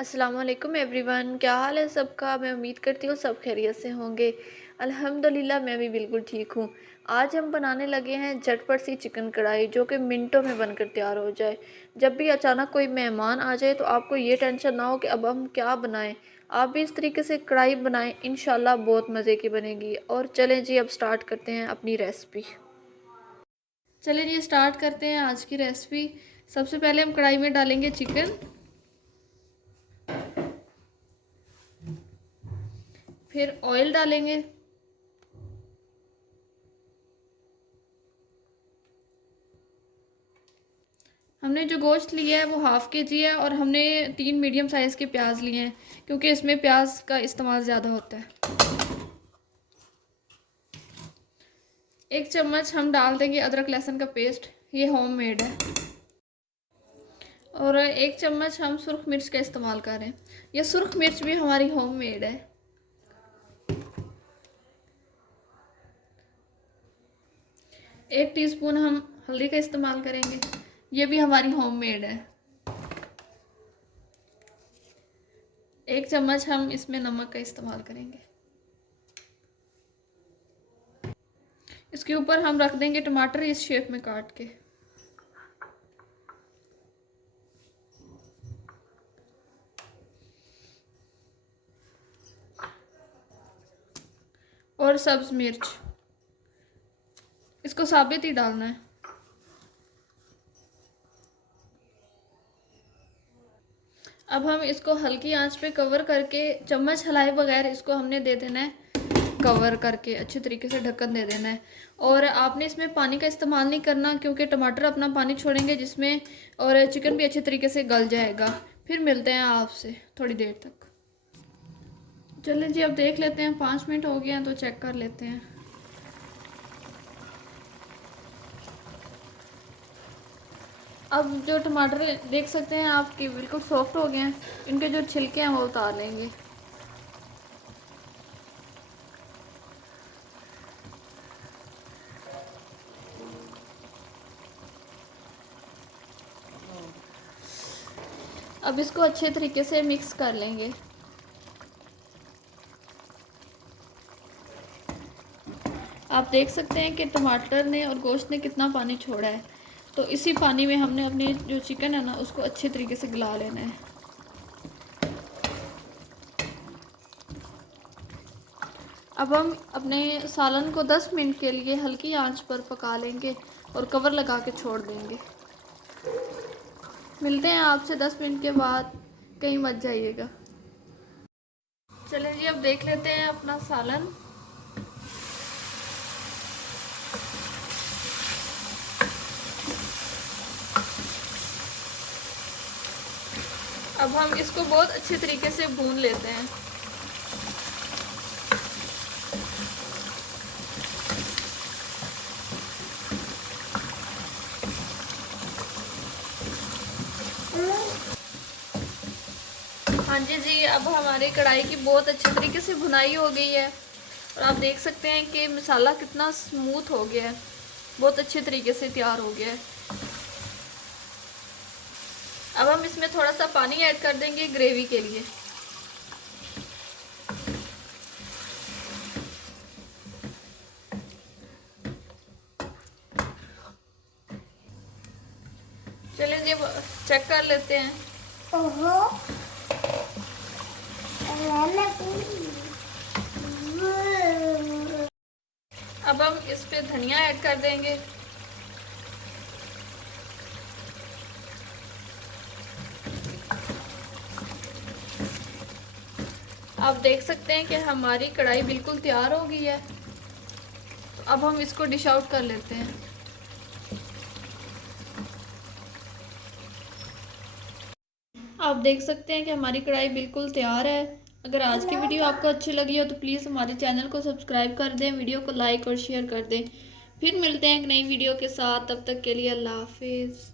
अस्सलाम वालेकुम एवरीवन, क्या हाल है सबका। मैं उम्मीद करती हूँ सब खैरियत से होंगे। अल्हम्दुलिल्लाह मैं भी बिल्कुल ठीक हूँ। आज हम बनाने लगे हैं झटपट सी चिकन कढ़ाई, जो कि मिनटों में बनकर तैयार हो जाए। जब भी अचानक कोई मेहमान आ जाए तो आपको ये टेंशन ना हो कि अब हम क्या बनाएं। आप भी इस तरीके से कढ़ाई बनाएं, इंशाल्लाह बहुत मज़े की बनेगी। और चलें जी, अब स्टार्ट करते हैं अपनी रेसिपी। चलें जी, स्टार्ट करते हैं आज की रेसिपी। सबसे पहले हम कढ़ाई में डालेंगे चिकन, फिर ऑयल डालेंगे, हमने जो गोश्त लिया है वो ½ kg है और हमने 3 मीडियम साइज़ के प्याज लिए हैं, क्योंकि इसमें प्याज का इस्तेमाल ज़्यादा होता है। 1 चम्मच हम डाल देंगे अदरक लहसुन का पेस्ट, ये होममेड है। और 1 चम्मच हम सुर्ख मिर्च का इस्तेमाल कर रहे हैं, ये सुर्ख मिर्च भी हमारी होममेड है। 1 टीस्पून हम हल्दी का इस्तेमाल करेंगे, ये भी हमारी होममेड है। 1 चम्मच हम इसमें नमक का इस्तेमाल करेंगे। इसके ऊपर हम रख देंगे टमाटर इस शेप में काट के। और सब्ज़ मिर्च, इसको साबित ही डालना है। अब हम इसको हल्की आंच पे कवर करके, चम्मच हिलाए बगैर इसको हमने दे देना है कवर करके, अच्छे तरीके से ढक्कन दे देना है। और आपने इसमें पानी का इस्तेमाल नहीं करना, क्योंकि टमाटर अपना पानी छोड़ेंगे जिसमें, और चिकन भी अच्छे तरीके से गल जाएगा। फिर मिलते हैं आपसे थोड़ी देर तक। चलें जी, अब देख लेते हैं, 5 मिनट हो गए हैं तो चेक कर लेते हैं। अब जो टमाटर देख सकते हैं आपके बिल्कुल सॉफ्ट हो गए हैं, इनके जो छिलके हैं वो उतार लेंगे। अब इसको अच्छे तरीके से मिक्स कर लेंगे। आप देख सकते हैं कि टमाटर ने और गोश्त ने कितना पानी छोड़ा है, तो इसी पानी में हमने अपनी जो चिकन है ना उसको अच्छे तरीके से गला लेना है। अब हम अपने सालन को 10 मिनट के लिए हल्की आंच पर पका लेंगे और कवर लगा के छोड़ देंगे। मिलते हैं आपसे 10 मिनट के बाद, कहीं मत जाइएगा। चलें जी, अब देख लेते हैं अपना सालन। अब हम इसको बहुत अच्छे तरीके से भून लेते हैं। हाँ जी, अब हमारी कढ़ाई की बहुत अच्छे तरीके से भुनाई हो गई है और आप देख सकते हैं कि मसाला कितना स्मूथ हो गया है, बहुत अच्छे तरीके से तैयार हो गया है। अब हम इसमें थोड़ा सा पानी ऐड कर देंगे ग्रेवी के लिए। चलिए जी, चेक कर लेते हैं। अब हम इस पे धनिया ऐड कर देंगे। आप देख सकते हैं कि हमारी कढ़ाई बिल्कुल तैयार हो गई है, तो अब हम इसको डिश आउट कर लेते हैं। आप देख सकते हैं कि हमारी कढ़ाई बिल्कुल तैयार है। अगर आज की वीडियो आपको अच्छी लगी हो तो प्लीज़ हमारे चैनल को सब्सक्राइब कर दें, वीडियो को लाइक और शेयर कर दें। फिर मिलते हैं एक नई वीडियो के साथ, तब तक के लिए अल्लाह हाफिज़।